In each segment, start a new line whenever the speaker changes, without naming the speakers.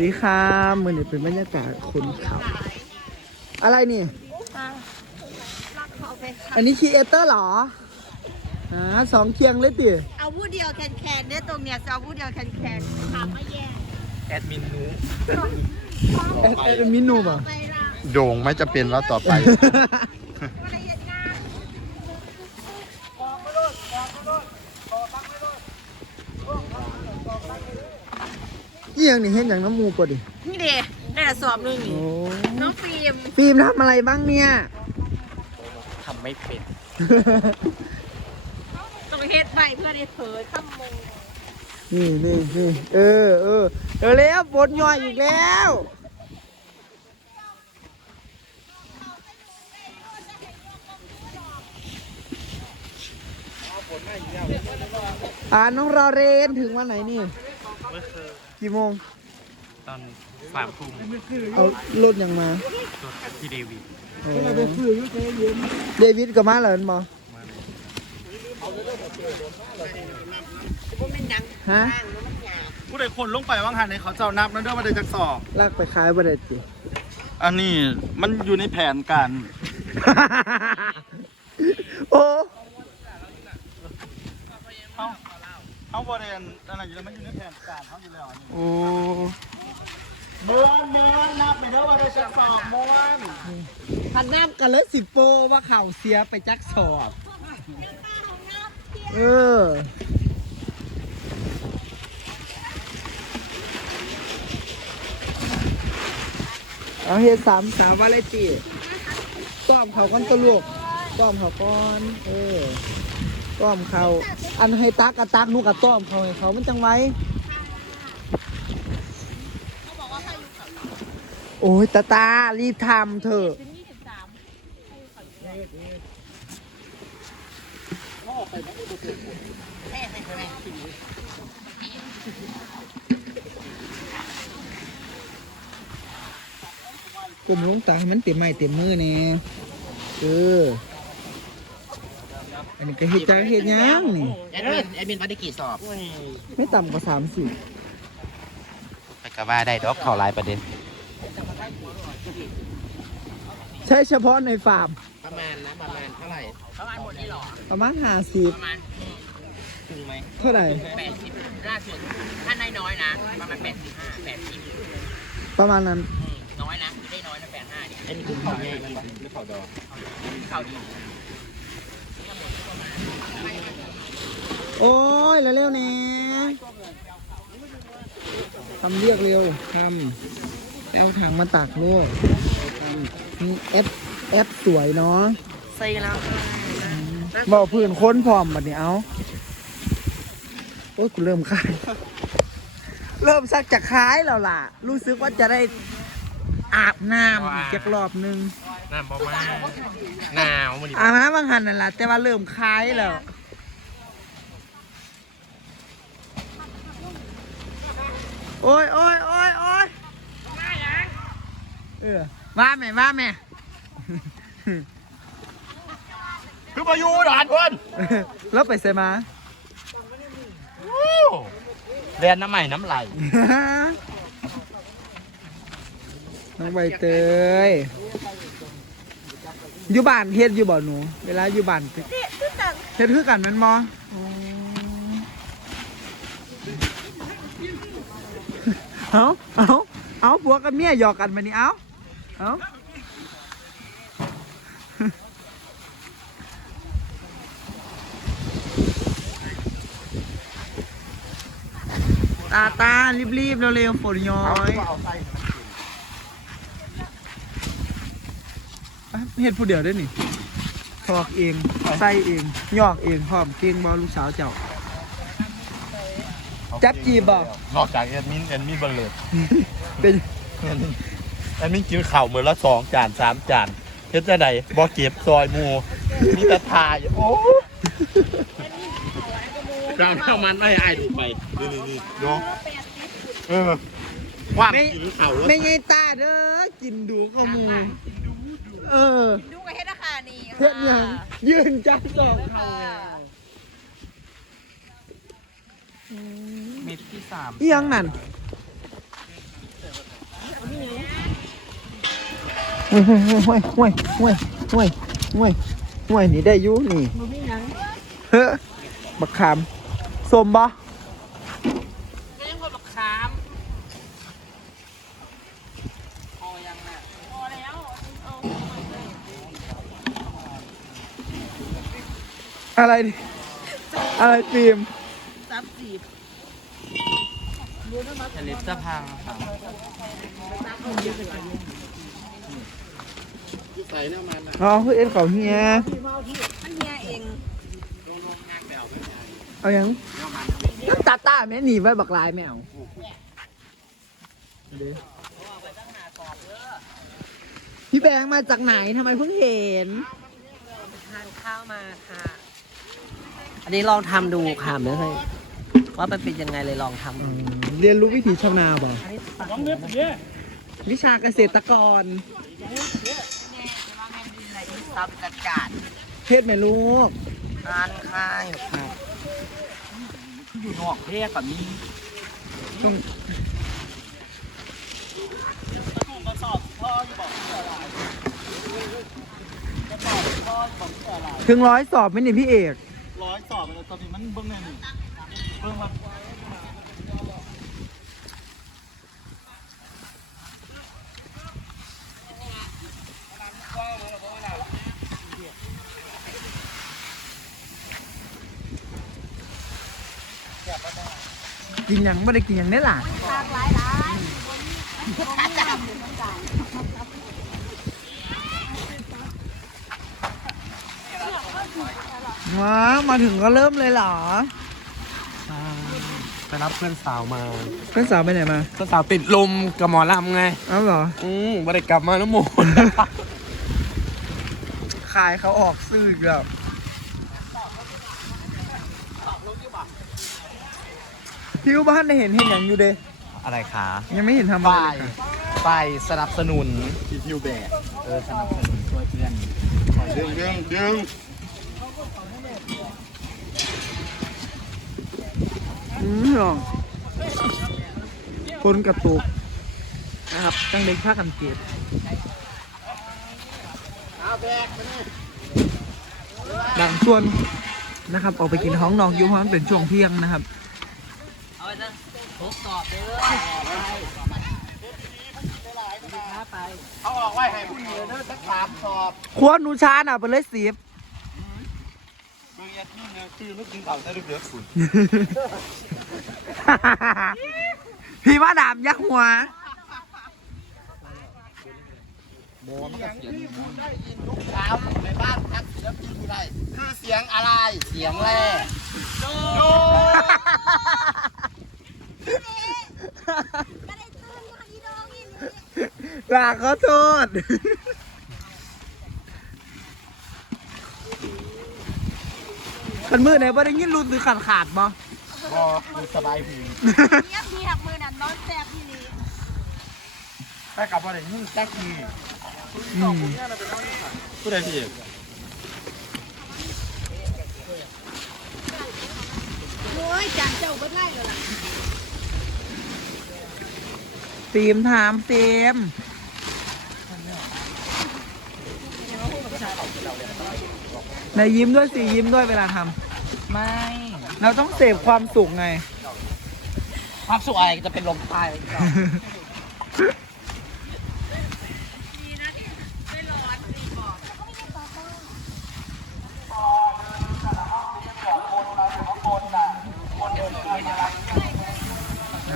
ดีครับมือนี่เป็นบรรยากาศคนเขาอะไรนี่ อันนี้คีเอเตอร์เหรออ่าสองเคียงเลยติ
เอาผู้เดียวแคนแคนเนี่ยตรงเนี้ยจะเอาผู้เดียวแคนแคนถามมาแย่
แอดมินนู
แอดแอดมินูป่ะ
ไปละ
โด่งไม่จะเป็นแล้วต่อไป
ว่าละเอียดงาน
นี่ยังนี่เห็นอย่างน้ำมูกว่าดิ
นี่เด็ได้ละสอบหนึงนี่
โอ้
น้องฟิล์ม
ฟิล์มทำอะไรบ้างเนี่ย
ทำไม่เป็น
ต้องเฮ็ดไปเพื่อได้เผยข้ามมง
นี่นี่นี่เออเออเออแล้วบนย่อยอีกแล้ว อ่าน้องรอเรนถึงวันไหนนี่
เมื่อคืน
กี่โมง
ตอนสามทุ่ม
เอารถยังมา
รถที่เดวิด
โอ้เดวิดกับมาเหรอมา
มาเลย
ว่าเป็นดัง
ฮะ
ข้างแล้วมันหยาบ
ผู้ใดคนลงไปว่างหันในเขาเจ้านับนั่นด้วยว่าได้จักสอบ
ลากไปขายบ่ได้จิ
อันนี้มันอยู่ในแผนการ
โอ้
เขา เขาบริเวณอะไรอยู่แล้วมันอยู่ในแผนการเขาอยู่แล้วอันนี้
โอ้
เมือนเมือนนับไปเท่าว่าได้จักสอบม้วน
พันน้ำกันเลยสิโปว่าเข่าเสียไปจักสอบ เออเอาเฮ็ดสามสาววาเลตีต้อมเขาก้อนตัวลูกต้อมเขาก้อน เออ ต้อมเขาอันให้ตักอะตักหนูกับต้อมเขาให้เขามันจังไว้โอ้ยตาตารีบทำเถอะ
เป็นยี่สิบสาม
กลมลงตาให้มันเต็มไม้เต็มมือแน่เออ อันนี้ก็เฮ็ดจ้าเฮ็ดหยังนี่
แอดมินแอดมินวัดได้กี่สอบ
ไม่ต่ำกว่าสามสิบ
ไปกะว่าได้ดอกเข้าหลายประเด็น
ใช่เฉพาะในฟาร์ม
ประมาณนะประมาณเท่าไหร่
ประมาณห้าสิบ
ถึงไหม
เท่าไหร่
แปดสิบล่าสุดถ้าน้อยๆนะประมาณแปดสิบห้าแปดสิบ
ประมาณนั้น
น้อยนะคือได้น้อยนะแปดห้าเนี่ยอันนี้คือเขาใหญ่มันหรือเขาดอกเขาดี
โอ้ยเร็วๆนี่ทำเรียกเร็วทำเอาถังมาตักด้วยทำนี่แอปแอปสวยเนาะ
ใส่แล้ว
บอกพื้นค้นพร้อมบัดนี้เอาโอ้ยกูเริ่มคลาย เริ่มสักจะคล้ายแล้วล่ะ รู้สึกว่าจะได้อาบน้ำอีกจักรอบหนึง
น้ำบอกว่าหนาวมัน
อาบน้ำบางหันนั่นแหละแต่ว่าเริ่มคล้ายแล้ว โอ้ยโอ้ยโอ้ยโอ้ยเออว่าแม่ว่าแม่
คือมาอยู่ด่านเพื่อน
แล้วไปใส่มา
เรียนน้ำใหม่น้ำไหล
น้องใบเตยอยู่บ้านเฮ็ดอยู่บ่หนู เวลาอยู่บ้านเฮ็ดคือกันแมันม เอาเอาเอาผัวกับเมียหยอกกันมานี่เอาเอาตาตารีบๆเร็วๆฝนย้อยเฮ็ดผู้เดียวได้นี่ทอกเอง ใส่เองยอกเองพร้อมเก่งบ่ลูกสาวเจ้า จับจีบบ่
นอกจากแอดมินแอดมินบัลเลิด
เป็น
แอดมินกินข้าวมื้อละสองจานสามจานเฮ็ดจะไดบ่เก็บซอยหมูมีแต่ทายโอ้
เราเท่ามันไม่อายดูไป
นี่นี่นี่ดูเออความกินข้าวแล้ว
ไม่ไงตาเด้อกินดูข้าวหมูเออ
ดูกับเฮ็ดราคานี่
เฮ็ดหยังยืนจับสองเขา
เม็ดที่สาม
อีหยังนั่นห้วยห่วยห่วยห่วยห่วยห่วยห่วยนี่ได้อยู่นี่เฮ้อบักขามสมบ่
อะอะ
ไรดิอะไรฟิล์ม
ซับจีบ
ทะเลสะพังครับ
อ๋อคือเอ็นเขาเฮีย
มันเฮียเอง
เอายังตาตาแม่หนีไว้บักลายแมวพี่แบงค์มาจากไหนทำไมเพิ่งเห็น
ทานข้าวมาค่ะ อันนี้ลองทำดูค่ะไม่ใช่ว่ามันเป็นยังไงเลยลองทำ
อืม เรียนรู้วิถีชาวนาบ่
อันนี้ตัก
วิชาเกษตรกร
ซับกัดกัด
เพศแม่ลูก
ทานข้าวค่ะ
อยู่นอกเพศแบบนี้
ช่วงถึงร้อยสอบไหมนี่พี่เอก
ร้อยสอบแล้วตอนนี้มันเบิ้งแน่นี่เบิ้งมา
กินหยังไม่ได้กินหยังได้ล่ะ
ตากหลายหลาย
ว้ามาถึงก็เริ่มเลยเหรอ
ไปรับเพื่อนสาวมา
เพื่อนสาวไปไหนมา
เพื่อนสาวติดลมกับหมอลำไง
เอ้าเหรอ
อืมบ่ได้กลับมาน้ำหมู
ขายเขาออกซื้ออีกแล้ว พี่อุบ้านได้เห็นเห็นอย่างอยู่เด้
อะไรคะ
ยังไม่เห็นทำอะไร
ฝ่าย
เลยค่ะ
ฝ่ายสนับสนุน
ทีทิวแบก
เออสนับสนุนช่วยเพื่อน
ดึงดึงดึง
อืมหรอคนกระตุกนะครับตั้งเด็กผ้ากันเก็บบางส่วนนะครับ ออกไปกินท้องนอกอยูเพราะมันเป็นช่วงเที่ยงนะครับ
เอา ไปนะทดสอบเด้อไป
เอาออกไว้ให้ผู้หญิงเด้อสักสามสอบ
ครัวหนูชาน่ะไปเลยสิบ
เบิ้งยัดนี่เนี่ยคือลูกกินข้าวได้ลูกเยอะสุด
พี่าดามยักษ์หัว
ลูกสาในบ้านพักศิลปินผู้ใดคือเสียงอะไร
เสียงแร่
โย
ไม่ได้ ตื่นอยู่อีดองอีนี่
ลาขอโทษขันมือไหนบ่ได้ยินรู้สึกขาดขาดๆบ่
บอคือสบายหู
เงียบพี่หักมือน่ะนอนแสบพี่นี่
ไปกับว่าไหนมึงแจ็คกี้
อืม
ผู้ใดพี่เอก
โอ้ยจานเจ้าก็ไล่เลยล่ะ
ฟิล์มถามฟิล์มไหนยิ้มด้วยสิยิ้มด้วยเวลาท
ไม่ำ
เราต้องเสพความสุขไง
ความสุขอะไรจะเป็นลมตายเลย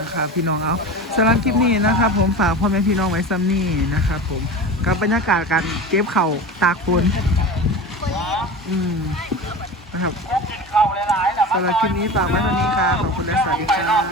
นะครับพี่น้องเอาสำหรับคลิปนี้นะครับผมฝากพ่อแม่พี่น้องไว้ซ้ำนี่นะครับผมกับบรรยากาศการเก็บเข่าตากฝนอืมนะครับสำหรับคลิปนี้ฝากไว้เท่านี้ครับขอบคุณและสวัสดีครับ